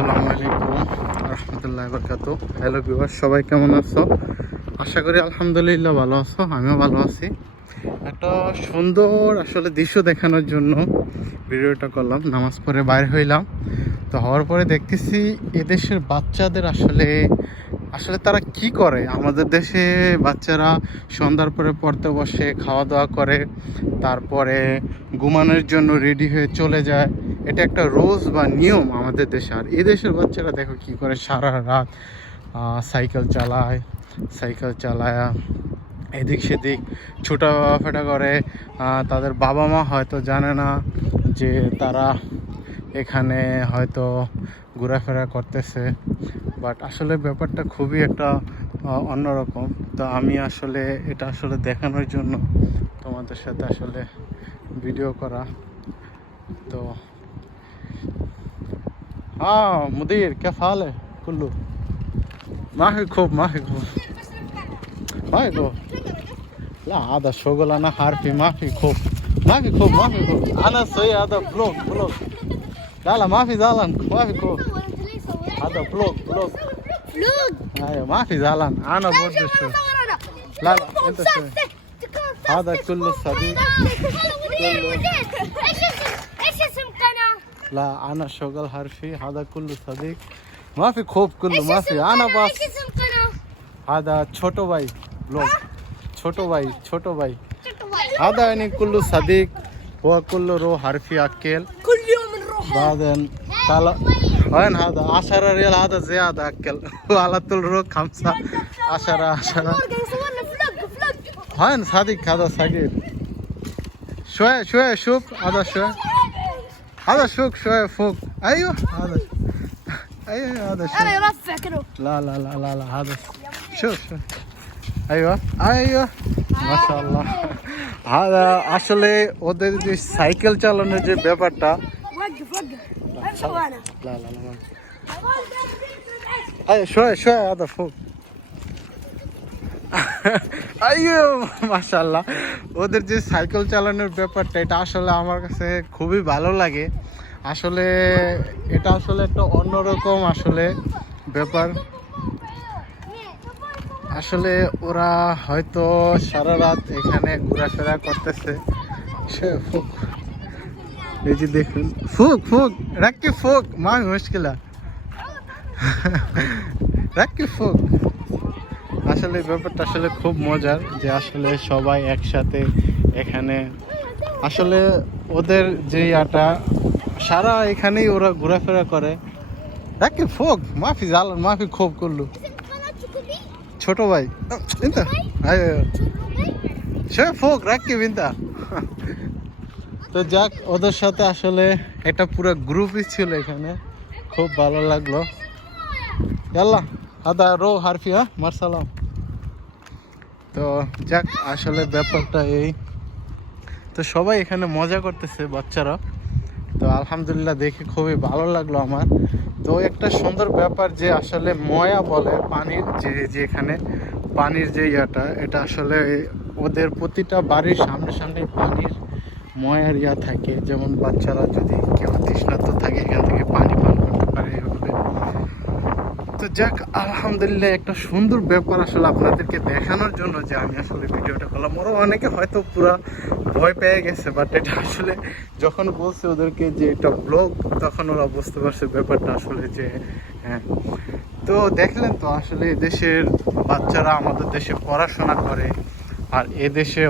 আসসালামু আলাইকুম রহমতুল্লাহ বরকাতুহু। Hello viewer, সবাই কেমন আছো? আশা করি আলহামদুলিল্লাহ ভালো আছো, আমিও ভালো আছি। একটা সুন্দর আসলে দৃশ্য দেখানোর জন্য ভিডিওটা করলাম। নামাজ পড়ে বাইরে হইলাম, তো হওয়ার পরে দেখতেছি এদেশের বাচ্চাদের আসলে আসলে তারা কি করে। আমাদের দেশে বাচ্চারা সন্ধ্যার পরে পড়তে বসে, খাওয়া দাওয়া করে, তারপরে ঘুমানোর জন্য রেডি হয়ে চলে যায়। এটা একটা রোজ বা নিয়ম আমাদের দেশে। আর এদেশের বাচ্চারা দেখো কি করে, সারা রাত সাইকেল চালায় এদিক সেদিক ছোটাফেটা করে। তাদের বাবা মা হয়তো জানে না যে তারা এখানে হয়তো ঘোরাফেরা করতেছে, বাট আসলে ব্যাপারটা খুবই একটা অন্যরকম। তো আমি আসলে এটা আসলে দেখানোর জন্য তোমাদের সাথে আসলে ভিডিও করা। তো हाँ मुदीर क्या हाल है कुल्लू माफी खूब لا هذا شغل انا حرفي माफी खूब انا سوي هذا بلوك لا ما في زعلان माफी खूब هذا بلوك ايوه ما في زعلان انا برضه شو لا انت شو هذا كله صديق لا انا شغل حرفي هذا كله صديق ما في خوب كله ما في انا بس هذا छोटो भाई लोग छोटो भाई هذا يعني كله صديق هو كله رو حرفي اكل كل يوم نروح بعدين طلع وين هذا 10 ريال هذا زياده اكل على طول رو 5 10 وين صديق هذا صغير شويه شوف هذا شويه هذا شويه فوق ايوه هذا ايوه هذا شوف انا يرفع كده لا هذا شوف ايوه ما شاء الله هذا আসলে ওদের যে সাইকেল চালানোর যে ব্যাপারটা لا ايوه شويه هذا فوق আইয়ো মাশাআল্লাহ। ওদের যে সাইকেল চালানোর ব্যাপারটা, এটা আসলে আমার কাছে খুবই ভালো লাগে। আসলে এটা আসলে একটা অন্যরকম আসলে ব্যাপার। আসলে ওরা হয়তো সারা রাত এখানে ঘোরাফেরা করতেছে। এই যে দেখুন, ফুক রাখি ফুক মা মুশকিলা রাখি ফুক। আসলে ব্যাপারটা আসলে খুব মজার যে আসলে সবাই একসাথে এখানে আসলে ওদের যে আটা সারা এখানেই ওরা ঘোরাফেরা করে। রাখি ফোক মাফি জালান মাফি খুব করলু ছোট ভাই চিন্তা সে ফোক রাখি বিন্তা। তো যাক, ওদের সাথে আসলে এটা পুরো গ্রুপই ছিল এখানে, খুব ভালো লাগলো। ইয়াল্লা আদা রো হারফিয়া মারসালাম। তো যাক, আসলে ব্যাপারটা এই। তো সবাই এখানে মজা করতেছে বাচ্চারা, তো আলহামদুলিল্লাহ দেখে খুবই ভালো লাগলো আমার। তো একটা সুন্দর ব্যাপার যে আসলে ময়া বলে পানির যে এখানে পানির যে ইয়াটা, এটা আসলে ওদের প্রতিটা বাড়ির সামনে পানির ময়ার ইয়া থাকে। যেমন বাচ্চারা যদি কেউ তৃষ্ণার্ত থাকে এখান থেকে পানি পান করতে পারে এভাবে। তো যাক, আলহামদুলিল্লাহ একটা সুন্দর ব্যাপার আসলে আপনাদেরকে দেখানোর জন্য যে আমি আসলে ভিডিওটা করলাম। ওরা অনেকে হয়তো পুরা ভয় পেয়ে গেছে, বাট এটা আসলে যখন বলছে ওদেরকে যে এটা ব্লগ, তখন ওরা বুঝতে পারছে ব্যাপারটা আসলে যে হ্যাঁ। তো দেখলেন তো আসলে এদেশের বাচ্চারা আমাদের দেশে পড়াশোনা করে, আর এদেশে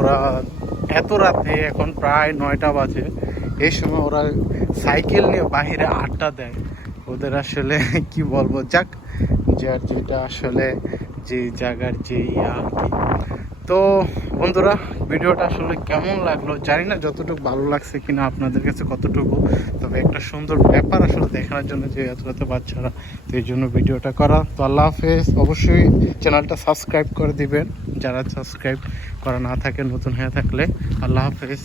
ওরা এত রাতে, এখন প্রায় 9টা বাজে, এই সময় ওরা সাইকেল নিয়ে বাহিরে আড্ডা দেয়। ওদের আসলে কি বলবো, যাক যার যেটা আসলে যে জায়গার যে ইয়া আর কি। তো বন্ধুরা, ভিডিওটা আসলে কেমন লাগলো জানি না, যতটুকু ভালো লাগছে কিনা আপনাদের কাছে কতটুকু, তবে একটা সুন্দর ব্যাপার আসলে দেখানোর জন্য যে এত বাচ্চারা, তো এই জন্য ভিডিওটা করা। তো আল্লাহ হাফেজ। অবশ্যই চ্যানেলটা সাবস্ক্রাইব করে দিবেন যারা সাবস্ক্রাইব করা না থাকে, নতুন হয়ে থাকলে। আল্লাহ হাফেজ।